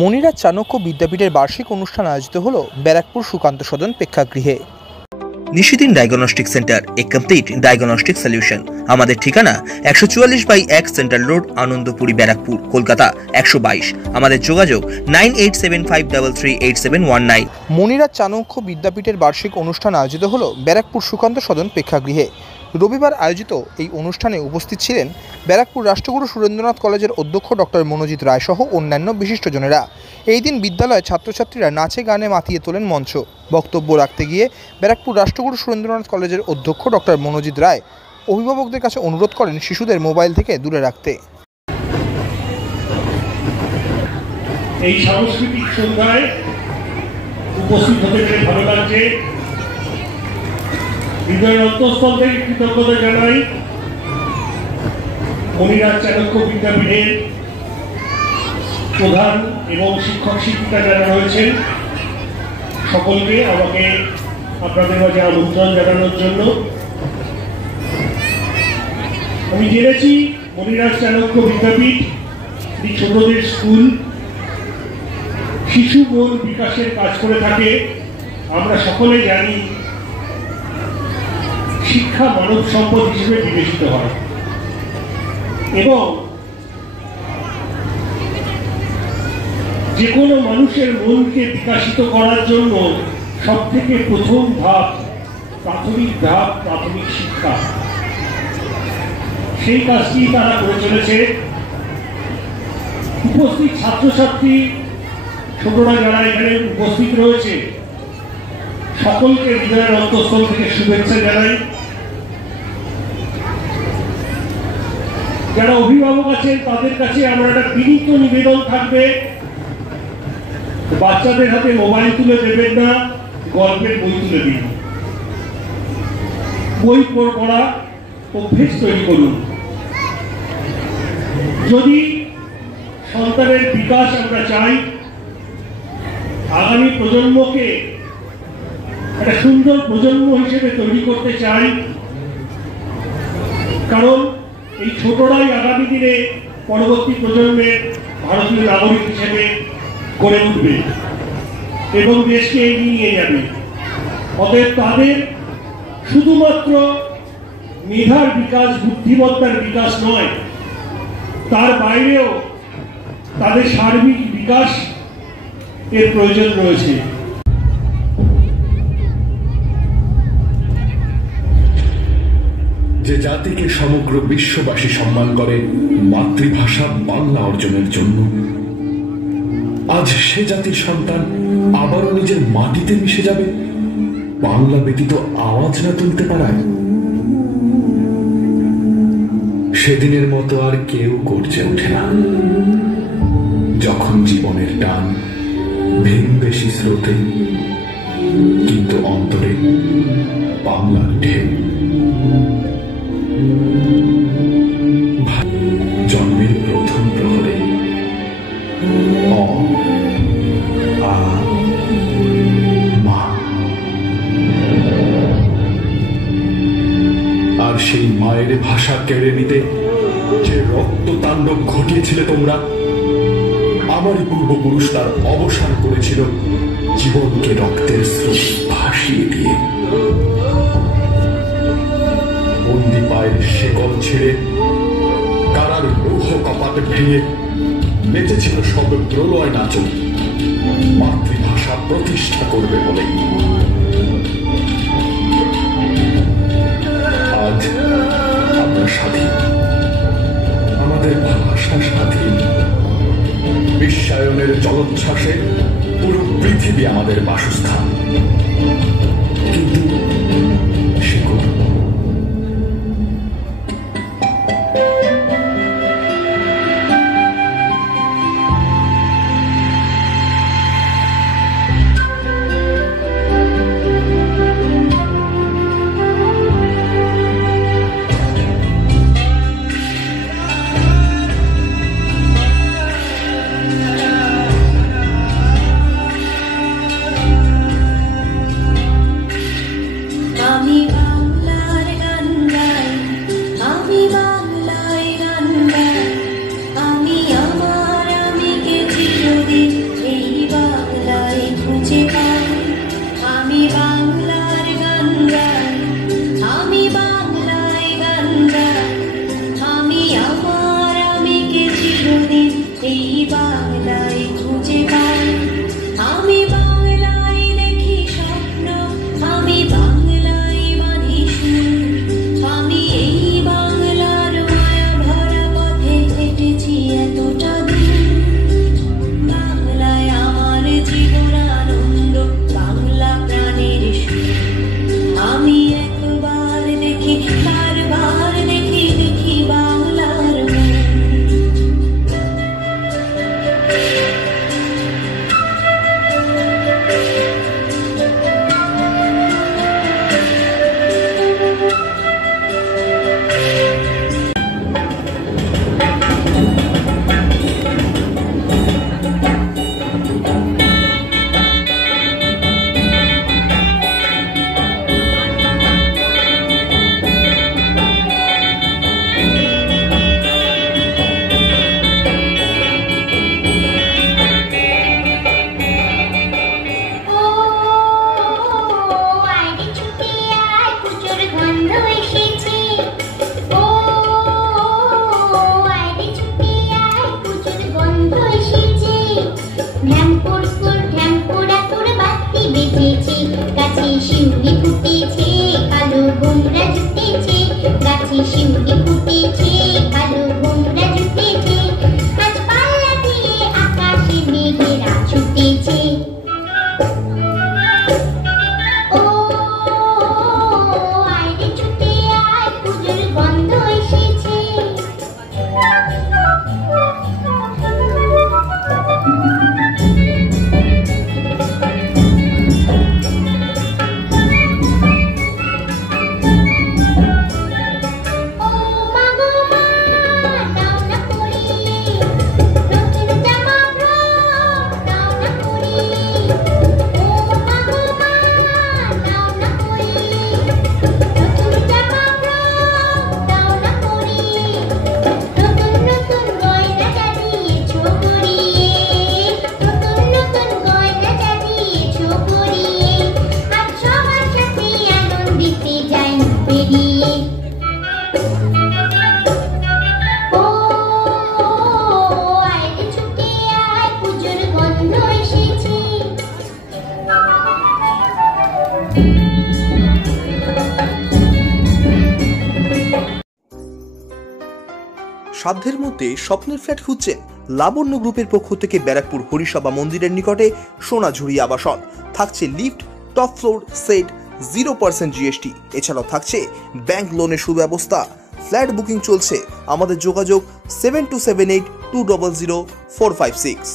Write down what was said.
মনিরাজ চাণক্য বিদ্যাপীঠের বার্ষিক অনুষ্ঠান আয়োজিত হল ব্যারাকপুর সুকান্ত সদন প্রেক্ষাগৃহে। নিশিদিন ডায়াগনস্টিক সেন্টার, এ কমপ্লিট ডায়াগনস্টিক সলিউশন। আমাদের ঠিকানা 144/1 সেন্ট্রাল রোড, আনন্দপুরি, ব্যারাকপুর, কলকাতা 122। আমাদের যোগাযোগ 9875338719। মনিরাজ চাণক্য বিদ্যাপীঠের বার্ষিক অনুষ্ঠান আয়োজিত হল ব্যারাকপুর সুকান্ত সদন প্রেক্ষাগৃহে। রবিবার আয়োজিত এই অনুষ্ঠানে উপস্থিত ছিলেন ব্যারাকপুর রাষ্ট্রগুরু সুরেন্দ্রনাথ কলেজের অধ্যক্ষ ডক্টর মনোজিৎ রায় সহ অন্যান্য বিশিষ্টজনেরা। এই দিন বিদ্যালয়ের ছাত্রছাত্রীরা নাচে গানে মাতিয়ে তোলেন মঞ্চ। বক্তব্য রাখতে গিয়ে ব্যারাকপুর রাষ্ট্রগুরু সুরেন্দ্রনাথ কলেজের অধ্যক্ষ ডক্টর মনোজিৎ রায় অভিভাবকদের কাছে অনুরোধ করেন শিশুদের মোবাইল থেকে দূরে রাখতে। এই সাংস্কৃতিক সন্ধ্যায় উপস্থিত হতে পেরে ভালো লাগছে। হৃদয়ের অন্তঃস্থল থেকে কৃতজ্ঞতা জানাই মনিরাজ চাণক্য বিদ্যাপীঠের প্রধান এবং শিক্ষক শিক্ষিকা যারা রয়েছেন সকলকে আমাকে আপনাদের মাঝে আমন্ত্রণ জানানোর জন্য। আমি জেনেছি মনিরাজ চাণক্য বিদ্যাপীঠ ছোটদের স্কুল, শিশু মন বিকাশের কাজ করে থাকে। আমরা সকলে জানি শিক্ষা মানব সম্পদ হিসেবে বিবেচিত হয় এবং যে কোনো মানুষের মনকে বিকাশিত করার জন্য সবথেকে প্রথম ধাপ, প্রাথমিক শিক্ষা। সেই কাজটি তারা করে চলেছে। উপস্থিত ছাত্রছাত্রী, ছোটরা যারা এখানে উপস্থিত রয়েছে সকলকে হৃদয়ের অন্তঃস্থল থেকে শুভেচ্ছা জানাই। যারা অভিভাবক আছেন তাদের কাছে আমার একটা বিনীত নিবেদন থাকবে, বাচ্চাদের হাতে মোবাইল তুলে দেবেন না, গল্পের বই তুলে দিন। বই পড়া অভ্যেস তৈরি করুন। যদি সন্তানের বিকাশ আমরা চাই, আগামী প্রজন্মকে একটা সুন্দর প্রজন্ম হিসেবে তৈরি করতে চাই, কারণ এই ছোটরাই আগামী দিনে পরবর্তী প্রজন্মের ভারতীয় নাগরিক হিসেবে গড়ে উঠবে এবং দেশকে এগিয়ে নিয়ে যাবে। অতএব তাদের শুধুমাত্র মেধার বিকাশ, বুদ্ধিমত্তার বিকাশ নয়, তার বাইরেও তাদের সার্বিক বিকাশ এর প্রয়োজন রয়েছে। যে জাতিকে সমগ্র বিশ্ববাসী সম্মান করে মাতৃভাষা বাংলা অর্জনের জন্য, আজ সে জাতির সন্তান আবারও নিজের মাটিতে মিশে যাবে বাংলা ব্যতীত আওয়াজ না তুলতে পারায়। সেদিনের মতো আর কেউ গর্জে ওঠে না যখন জীবনের টান ভিনদেশী স্রোতে, কিন্তু অন্তরে বাংলার ঢেউ। জন্মের প্রথম প্রহরে মা, আর সেই মায়ের ভাষা কেড়ে নিতে যে রক্ত তাণ্ডব ঘটিয়েছিলে তোমরা, আমারই পূর্বপুরুষ তার অবসান করেছিল জীবনকে রক্তের স্রোত ভাসিয়ে দিয়ে। বন্দি পায়ের শেকল ছেড়ে কারার লৌহ কপাট ভেঙে বেঁচেছিল সর্বদ্রলয় নাচন মাতৃভাষা প্রতিষ্ঠা করবে বলে। আজ আমরা স্বাধীন, আমাদের ভাষা স্বাধীন। বিশ্বায়নের জলোচ্ছ্বাসে পুরো পৃথিবী আমাদের বাসস্থান, কিন্তু এই বাংলায় খুঁজে পাই, আমি বাংলায় দেখি স্বপ্ন, আমি বাংলায় বাঁধি সুর, আমি এই বাংলার মায়া ভরা পথে হেঁটেছি এতটা দূর। বাংলায় আমার জীবন আনন্দ, বাংলা প্রাণের সুর, আমি একবার দেখি বারবার দেখি দেখি বাংলার মন। শিউলি ফুটেছে, কালো গোমরা জুটেছে, গাছে শিউলি ফুটেছে, কালো গোমরা জুটেছে, আজ পাল্লা দিয়ে আকাশে মেঘেরা ছুটেছে। ও আয় রে ছুটে আয়, পুজোর গন্ধ এসেছে। সাধ্যের মধ্যে স্বপ্নের ফ্ল্যাট খুঁজছেন? লাবণ্য গ্রুপের পক্ষ থেকে ব্যারাকপুর হরিসভা মন্দিরের নিকটে সোনাঝুরি আবাসন। থাকছে lift, top floor, set, 0% GST। এছাড়াও থাকছে ব্যাংক লোনের সুব্যবস্থা। ফ্ল্যাট বুকিং চলছে। আমাদের যোগাযোগ 7278200456।